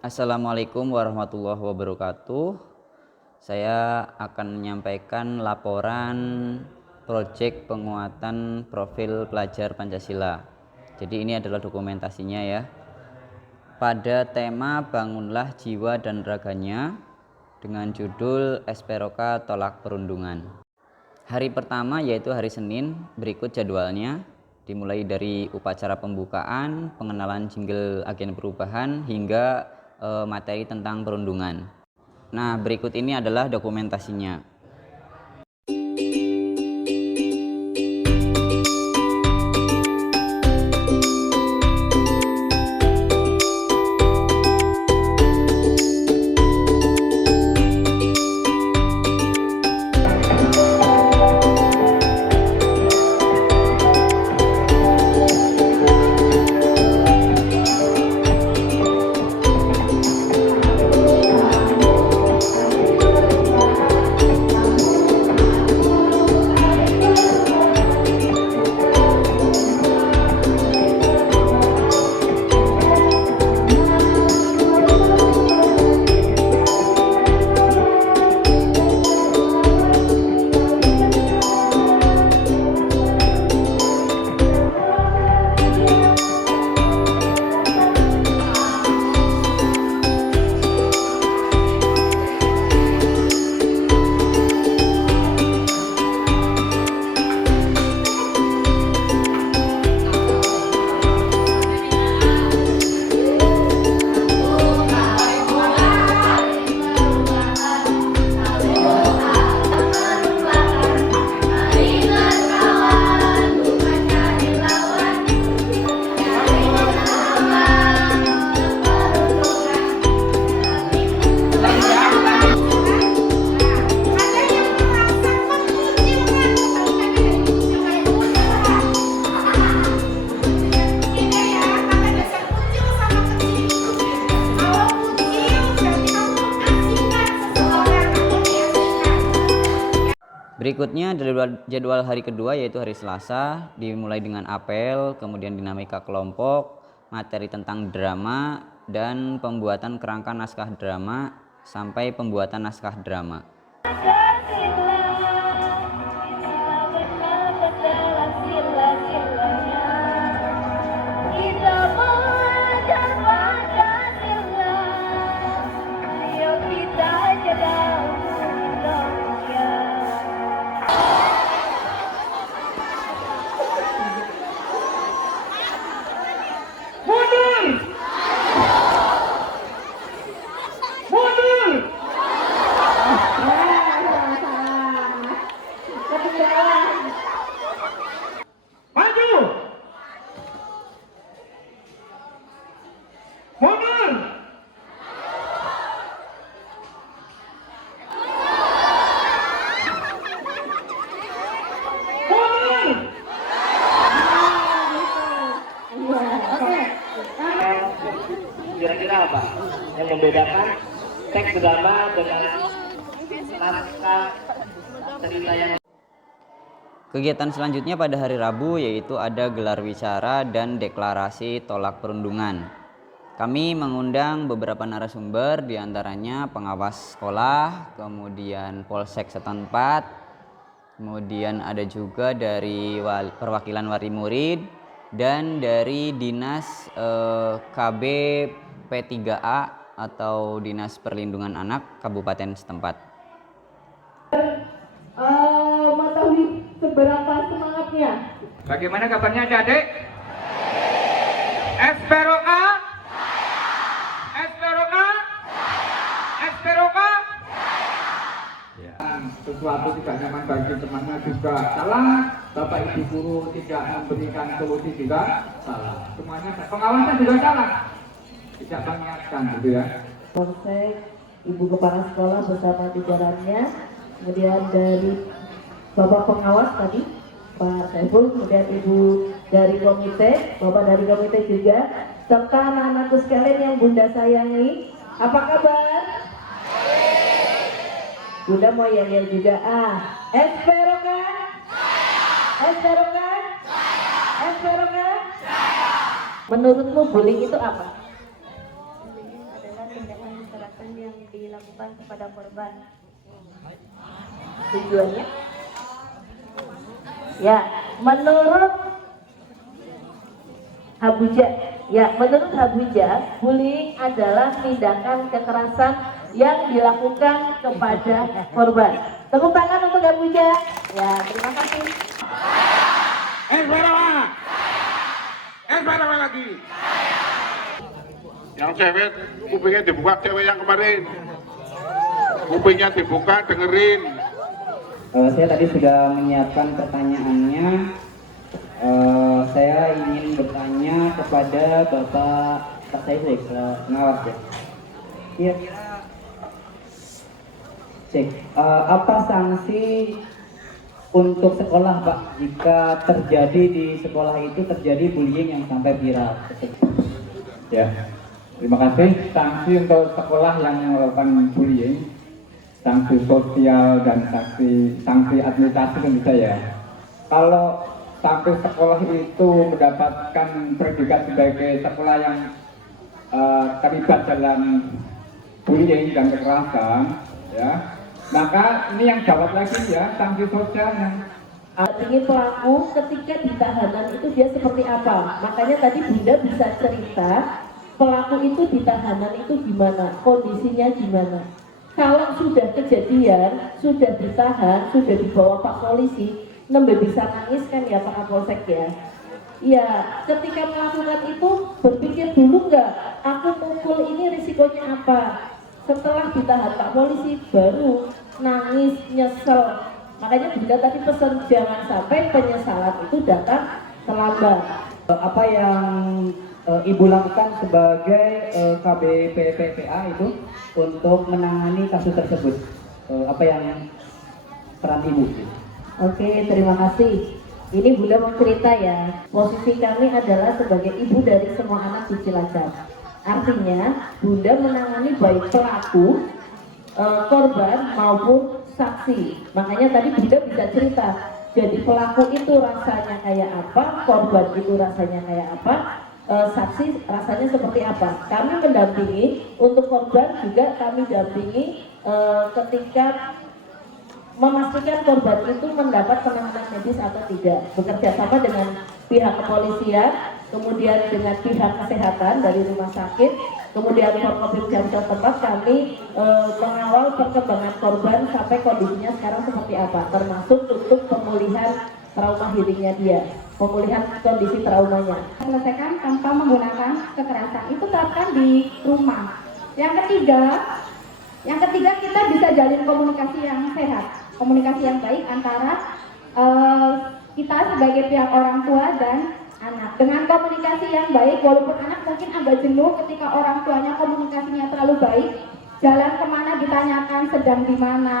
Assalamualaikum warahmatullahi wabarakatuh. Saya akan menyampaikan laporan proyek penguatan profil pelajar Pancasila. Jadi ini adalah dokumentasinya ya. Pada tema Bangunlah Jiwa dan Raganya dengan judul Esperoka Tolak Perundungan. Hari pertama yaitu hari Senin, berikut jadwalnya. Dimulai dari upacara pembukaan, pengenalan jingle agen perubahan hingga materi tentang perundungan. Nah, berikut ini adalah dokumentasinya. Berikutnya jadwal hari kedua yaitu hari Selasa, dimulai dengan apel, kemudian dinamika kelompok, materi tentang drama, dan pembuatan kerangka naskah drama sampai pembuatan naskah drama. Kira-kira apa yang membedakan teks drama dengan naskah cerita yang... Kegiatan selanjutnya pada hari Rabu yaitu ada gelar wicara dan deklarasi tolak perundungan. Kami mengundang beberapa narasumber, diantaranya pengawas sekolah, kemudian polsek setempat, kemudian ada juga dari perwakilan wali murid dan dari dinas KB P3A atau Dinas Perlindungan Anak Kabupaten setempat. Mengetahui seberapa semangatnya. Bagaimana kabarnya adik-adik? Esperoka? Esperoka? Esperoka? Ya. Sesuatu tidak nyaman bagi temannya juga salah. Bapak Ibu guru tidak memberikan solusi juga salah. Semuanya pengawasan juga salah. Tidak mengingatkan gitu ya. Polsek, Ibu Kepala Sekolah bersama jajarannya, kemudian dari Bapak pengawas tadi, Pak Saiful, kemudian Ibu dari komite, Bapak dari komite juga, serta anak-anakku sekalian yang Bunda sayangi. Apa kabar? Bunda mau yel-yel juga. Esperoka? Esperoka? Esperoka? Menurutmu bullying itu apa? kekerasan yang dilakukan kepada korban. Tujuannya? Ya, menurut Habuja, bullying adalah tindakan kekerasan yang dilakukan kepada korban. Tepuk tangan untuk Habuja. Ya, terima kasih. Berapa lagi? Yang cewek, kupingnya dibuka cewek yang kemarin. Kupingnya dibuka, dengerin. Saya tadi sudah menyiapkan pertanyaannya. Saya ingin bertanya kepada Pak Saiful, pengawas ya. Kira-kira apa sanksi untuk sekolah Pak jika terjadi di sekolah itu terjadi bullying yang sampai viral? Ya, terima kasih. Sanksi untuk sekolah yang melakukan bullying, sanksi sosial dan sanksi administrasi tentu saja. Kalau sampai sekolah itu mendapatkan predikat sebagai sekolah yang terlibat dalam bullying dan kekerasan, ya, maka ini yang gawat lagi ya, sanksi sosialnya. Ingin pelaku ketika di tahanan itu dia seperti apa? Makanya tadi Bunda bisa cerita pelaku itu di tahanan itu gimana, kondisinya gimana. Kalau sudah kejadian, sudah ditahan, sudah dibawa Pak Polisi, nembe bisa nangis kan ya Pak Kapolsek ya. Ya, ketika melakukan itu berpikir dulu nggak, aku mukul ini risikonya apa? Setelah ditahan Pak Polisi baru nangis, nyesel. Makanya Bunda tadi pesan jangan sampai penyesalan itu datang terlambat. Apa yang Ibu lakukan sebagai KBPPPA itu untuk menangani kasus tersebut? Apa yang peran Ibu? Oke, terima kasih. Ini Bunda mau cerita ya. Posisi kami adalah sebagai ibu dari semua anak di Cilacap. Artinya Bunda menangani baik pelaku, korban maupun saksi. Makanya tadi Bunda bisa cerita. Jadi pelaku itu rasanya kayak apa, korban itu rasanya kayak apa, saksi rasanya seperti apa. Kami mendampingi, untuk korban juga kami dampingi ketika memastikan korban itu mendapat penanganan medis atau tidak. Bekerja sama dengan pihak kepolisian, kemudian dengan pihak kesehatan dari rumah sakit, kemudian Forkopimda Jamsel tempat kami mengawal perkembangan korban sampai kondisinya sekarang seperti apa, termasuk untuk pemulihan trauma healingnya dia, pemulihan kondisi traumanya. Selesaikan tanpa menggunakan kekerasan, itu terapkan di rumah. Yang ketiga kita bisa jalin komunikasi yang sehat, komunikasi yang baik antara kita sebagai pihak orang tua dan anak. Dengan komunikasi yang baik, walaupun anak mungkin agak jenuh ketika orang tuanya komunikasinya terlalu baik, jalan kemana ditanyakan, sedang di mana,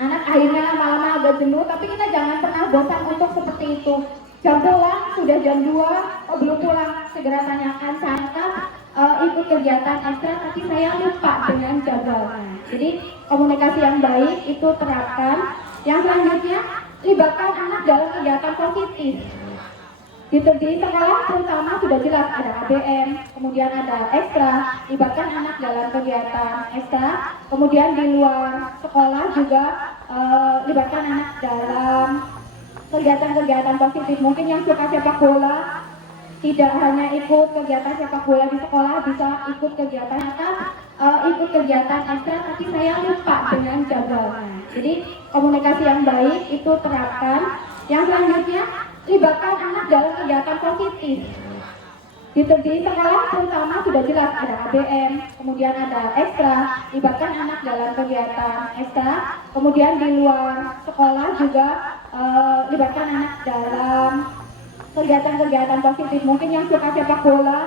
anak akhirnya lama-lama agak jenuh, tapi kita jangan pernah bosan untuk seperti itu. Jam pulang, sudah jam 2, oh belum pulang, segera tanyakan, saya ikut kegiatan ekstra tapi saya lupa dengan jadwalnya. Jadi komunikasi yang baik itu terapkan. Yang selanjutnya, libatkan anak dalam kegiatan positif. Di sekolah terutama sudah jelas ada ABM, kemudian ada ekstra, libatkan anak dalam kegiatan ekstra. Kemudian di luar sekolah juga libatkan anak dalam kegiatan-kegiatan positif. Mungkin yang suka sepak bola, tidak hanya ikut kegiatan sepak bola di sekolah, bisa ikut kegiatan ikut kegiatan ekstra tapi saya lupa dengan jadwalnya. Jadi komunikasi yang baik itu terapkan. Yang selanjutnya, libatkan anak dalam kegiatan positif. Di sekolah terutama sudah jelas ada ABM, kemudian ada ekstra, libatkan anak dalam kegiatan ekstra. Kemudian di luar sekolah juga libatkan anak dalam kegiatan-kegiatan positif. Mungkin yang suka sepak bola,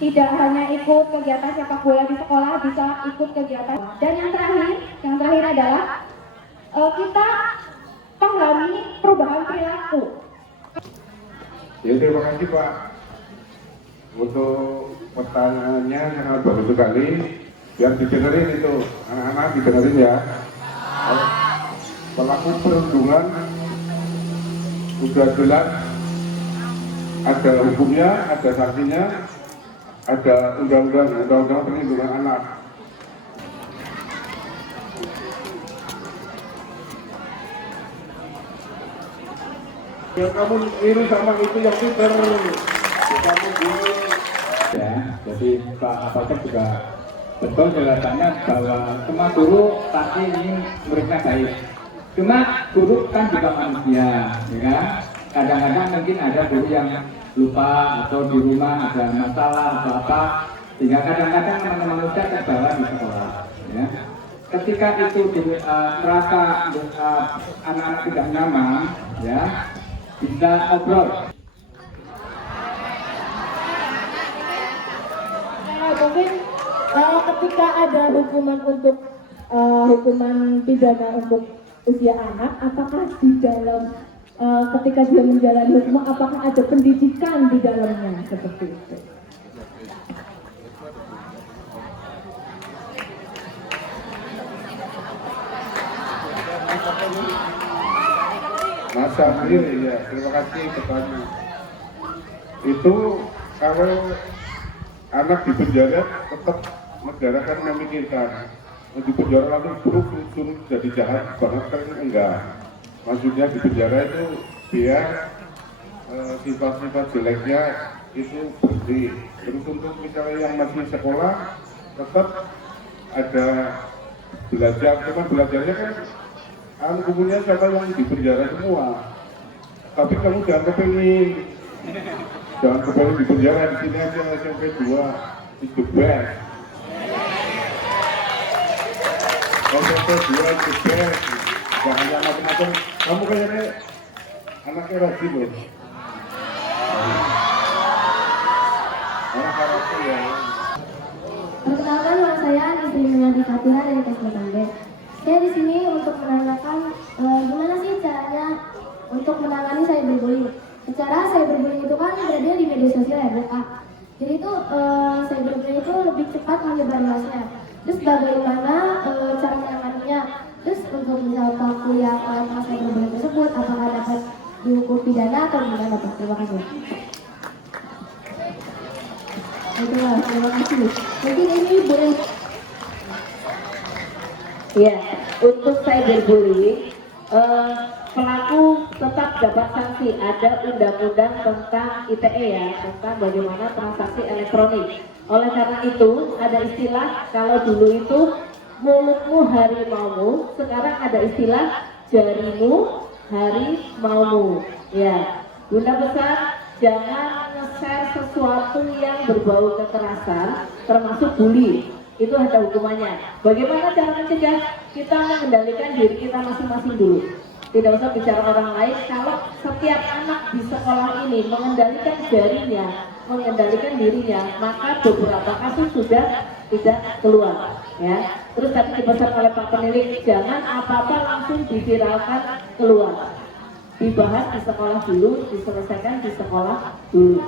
tidak hanya ikut kegiatan sepak bola di sekolah, bisa ikut kegiatan. Dan yang terakhir adalah kita pahami perubahan perilaku. Ya, terima kasih Pak untuk pertanyaannya, sangat bagus sekali. Biar didengerin itu, anak-anak didengerin ya. Pelaku perundungan sudah jelas, ada hukumnya, ada sanksinya, ada undang-undang perlindungan anak. Yang kamu niru sama itu yang pinter. Kamu gini. Ya, jadi Pak Apakah juga betul jelasannya bahwa semua guru pasti ingin muridnya baik. Cuma guru kan juga manusia, ya kan? Kadang-kadang mungkin ada guru yang lupa atau di rumah ada masalah atau apa, sehingga kadang-kadang teman-teman muda terbawa di sekolah. Ya. Ketika itu merasa anak-anak tidak nyaman, ya bisa ngobrol. Mungkin ketika ada hukuman untuk hukuman pidana untuk usia anak, apakah di dalam ketika dia menjalani hukuman, apakah ada pendidikan di dalamnya seperti itu? Mas Samir, ya terima kasih pertanyaan. Itu kalau anak di penjara tetap negara kan memikirkan di penjara langsung buruk jadi jahat banget kan enggak. Maksudnya di penjara itu biar sifat-sifat jeleknya itu bersih. Terus untuk misalnya yang masih sekolah tetap ada belajar, cuman belajarnya kan umumnya sama yang di penjara semua. Tapi kamu jangan kepengin di penjara, di sini aja SMP 2 itu best. SMP 2 itu best. Jangan yang macam-macam. Kamu kayaknya anaknya rajin loh. Anak-anaknya ya. Perkenalkan, nama saya Istri Melati Fatihah dari TKB. Saya di sini untuk menanyakan gimana sih caranya untuk menangani cyberbullying. Secara cyberbullying itu kan berada di media sosial ya, Bu. Jadi itu cyberbullying itu lebih cepat menyebar luasnya. Terus bagaimana cara menanganinya? Terus untuk misal pelaku yang melakukan cyberbullying tersebut, apakah dapat dihukum pidana atau gimana, Pak? Terima kasih. Itulah, terima kasih. Mungkin ini boleh. Ya, untuk cyberbullying, pelaku tetap dapat sanksi. Ada undang-undang tentang ITE ya, tentang bagaimana transaksi elektronik. Oleh karena itu, ada istilah kalau dulu itu mulutmu harimaumu, sekarang ada istilah jarimu harimaumu. Ya, Bunda besar, jangan nge-share sesuatu yang berbau kekerasan, termasuk bully. Itu ada hukumannya. Bagaimana cara mencegah? Kita mengendalikan diri kita masing-masing dulu. Tidak usah bicara orang lain. Kalau setiap anak di sekolah ini mengendalikan jarinya, mengendalikan dirinya, maka beberapa kasus sudah tidak keluar. Ya. Terus tadi dipesan oleh Pak Penilik, jangan apa-apa langsung diviralkan keluar. Dibahas di sekolah dulu, diselesaikan di sekolah dulu.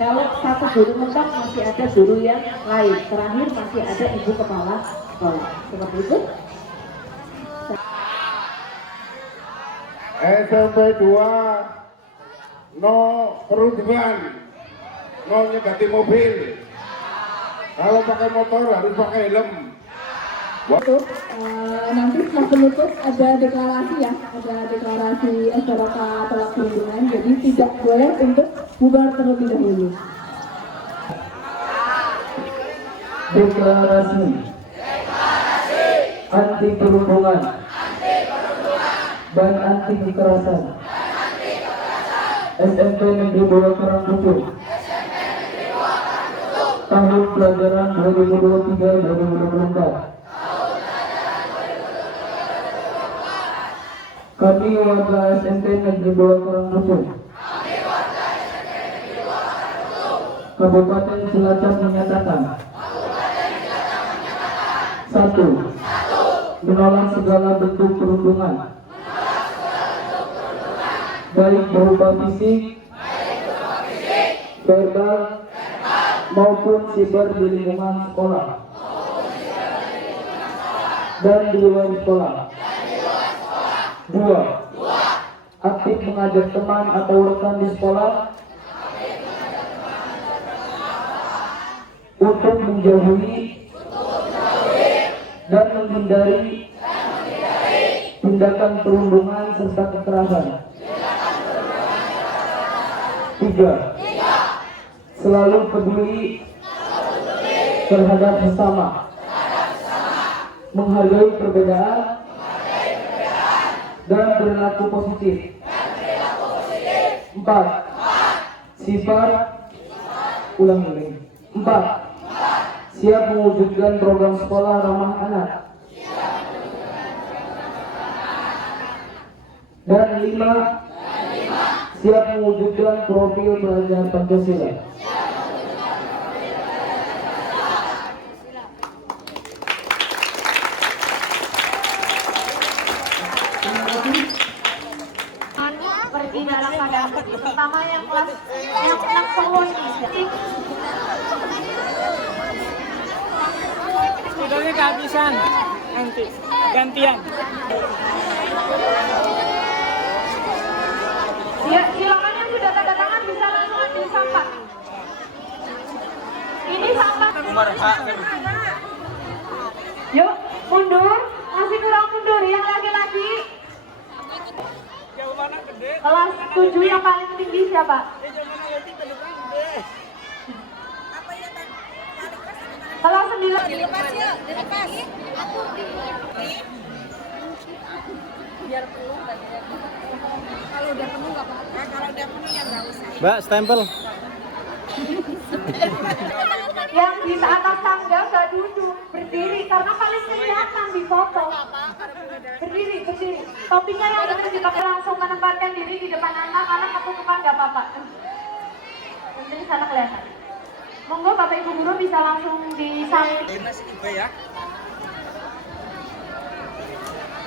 Kalau satu guru mentok masih ada guru yang lain, terakhir masih ada ibu kepala sekolah. Seperti itu. SMP 2 no perundungan, no nyegati mobil. Kalau pakai motor harus pakai helm. Nanti setelah penutup ada deklarasi ya, ada deklarasi SPRK tolak perundungan, jadi tidak boleh untuk bubar terlebih dahulu. Deklarasi anti perundungan dan anti kekerasan SMP Negeri 2 Karangpucuk tahun pelajaran 2023-2024. Kami warga SMP Negeri 2 Karangpucuk Kabupaten Cilacap menyatakan 1. Menolak segala bentuk perundungan, baik berupa fisik, verbal, maupun siber di lingkungan sekolah dan di luar sekolah. 2. Aktif mengajak teman atau rekan di sekolah untuk menjauhi dan menghindari tindakan perundungan serta kekerasan. Tiga, selalu peduli terhadap sesama, menghargai perbedaan, dan berlaku positif. Empat, sifat ulang ini. Empat, siap mewujudkan program sekolah ramah anak. Dan lima, siap mewujudkan profil pelajar Pancasila. Pergi dalam keadaan pertama yang kelas yang 60 ini. Sudahnya kehabisan, nanti gantian. Ya, silakan yang sudah tanda tangan bisa langsung ambil sampah. Ini sampah. Yuk, mundur. Masih kurang mundur yang laki-laki. Kelas 7 yang paling tinggi siapa? Kelas 9. Mbak, stempel. Yang di atas tangga nggak duduk, berdiri karena paling kelihatan di foto. Berdiri. Topinya yang benar dipakai langsung menempatkan diri di depan anak ketutupan nggak apa-apa. Nanti sana kelihatan. Monggo Bapak Ibu guru bisa langsung disamping.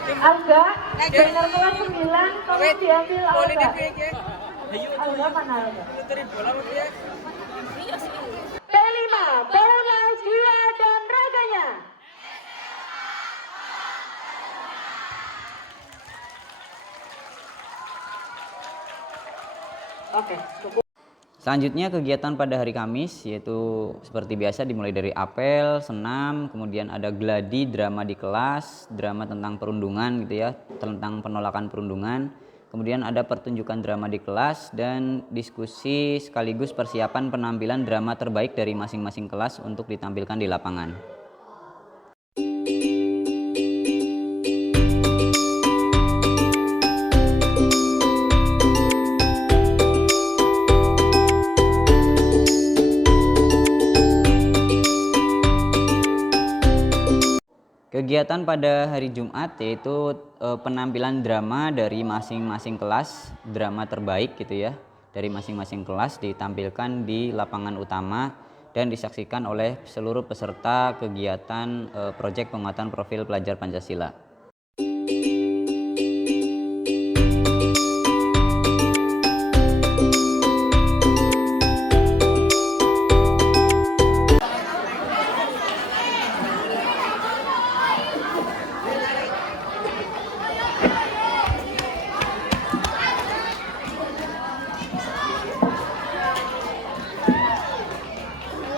Alga, banner kelas 9, tolong diambil Alga. Alga mana Alga? P5, bola jiwa dan raganya. Oke, cukup. Selanjutnya kegiatan pada hari Kamis yaitu seperti biasa dimulai dari apel, senam, kemudian ada gladi, drama di kelas, drama tentang perundungan gitu ya, tentang penolakan perundungan. Kemudian ada pertunjukan drama di kelas dan diskusi sekaligus persiapan penampilan drama terbaik dari masing-masing kelas untuk ditampilkan di lapangan. Kegiatan pada hari Jumat yaitu penampilan drama dari masing-masing kelas, drama terbaik gitu ya, dari masing-masing kelas ditampilkan di lapangan utama dan disaksikan oleh seluruh peserta kegiatan proyek penguatan profil pelajar Pancasila.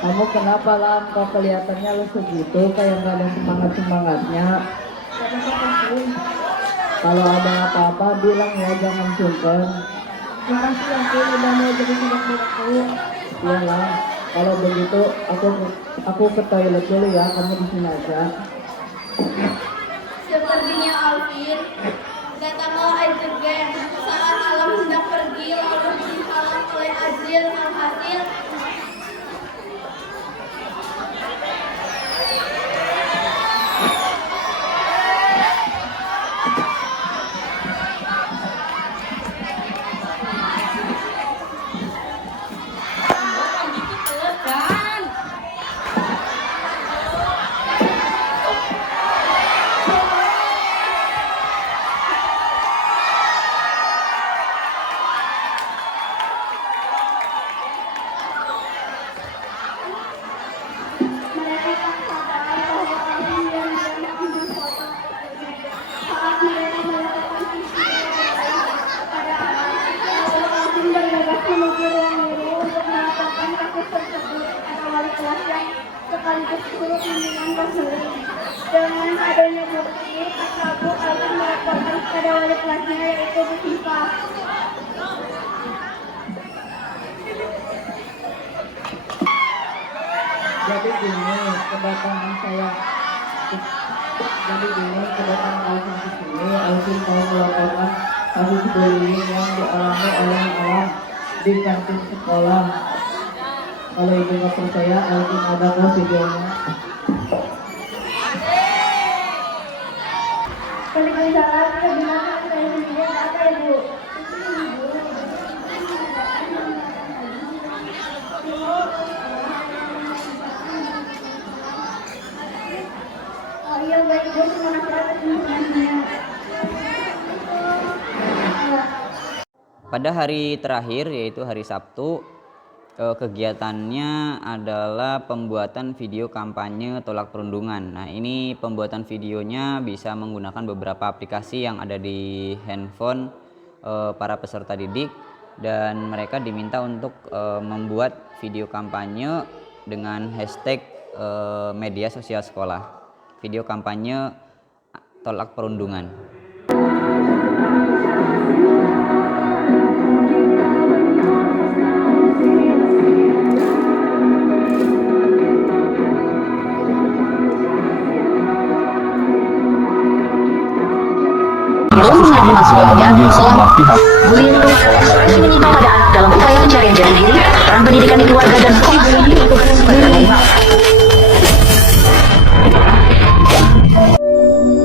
Kamu kenapa Lam? Kok kelihatannya lesu gitu, kayak nggak ada semangat-semangatnya. Kalau ada apa-apa bilang ya, jangan sungkan. Makasih aku udah mau jadi budak-budakku. Iyalah, kalau begitu aku ke toilet dulu ya, kamu di sini aja. Sepertinya Alvin katakanlah juga saat alam hendak pergi lalu dihalang oleh Azil alhasil sekaligus turut bimbingan konseling. Dengan adanya bukti, Abu akan melaporkan kepada wali kelasnya yaitu Bu Siva. gini kedatangan saya jadi gini kedatangan Alvin ke sini. Alvin mau melaporkan kasus bullying yang dialami oleh anak di kantin sekolah. Kalau ibu nggak percaya, Alvin ada kok videonya. Waalaikumsalam. Kebenaran saya sendiri apa ya Bu? Oh iya baik Bu, terima kasih atas informasinya. Pada hari terakhir yaitu hari Sabtu, kegiatannya adalah pembuatan video kampanye tolak perundungan. Nah, ini pembuatan videonya bisa menggunakan beberapa aplikasi yang ada di handphone para peserta didik, dan mereka diminta untuk membuat video kampanye dengan hashtag media sosial sekolah. Video kampanye tolak perundungan. Bullying itu menyimpang pada anak dalam upaya pencarian jati diri, peran pendidikan di keluarga dan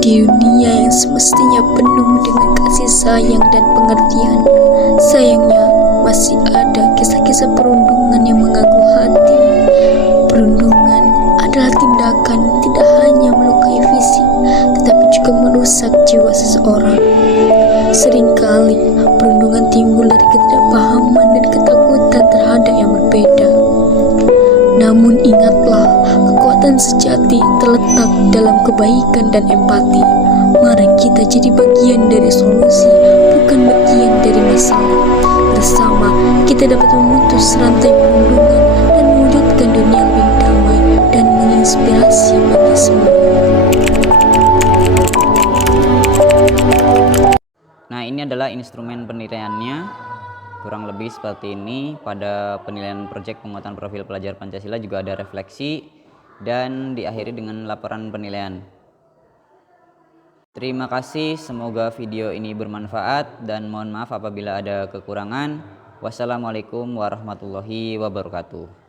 di dunia yang semestinya penuh dengan kasih sayang dan pengertian. Sayangnya masih ada kisah-kisah perundungan yang mengganggu hati. Perundungan adalah tindakan tidak hanya melukai fisik, tetapi juga merusak jiwa seseorang. Seringkali perundungan timbul dari ketidakpahaman dan ketakutan terhadap yang berbeda. Namun ingatlah, kekuatan sejati terletak dalam kebaikan dan empati. Mari kita jadi bagian dari solusi, bukan bagian dari masalah. Bersama kita dapat memutus rantai perundungan dan mewujudkan dunia lebih damai dan menginspirasi bagi semua. Nah, ini adalah instrumen penilaiannya, kurang lebih seperti ini. Pada penilaian proyek penguatan profil pelajar Pancasila juga ada refleksi dan diakhiri dengan laporan penilaian. Terima kasih, semoga video ini bermanfaat dan mohon maaf apabila ada kekurangan. Wassalamualaikum warahmatullahi wabarakatuh.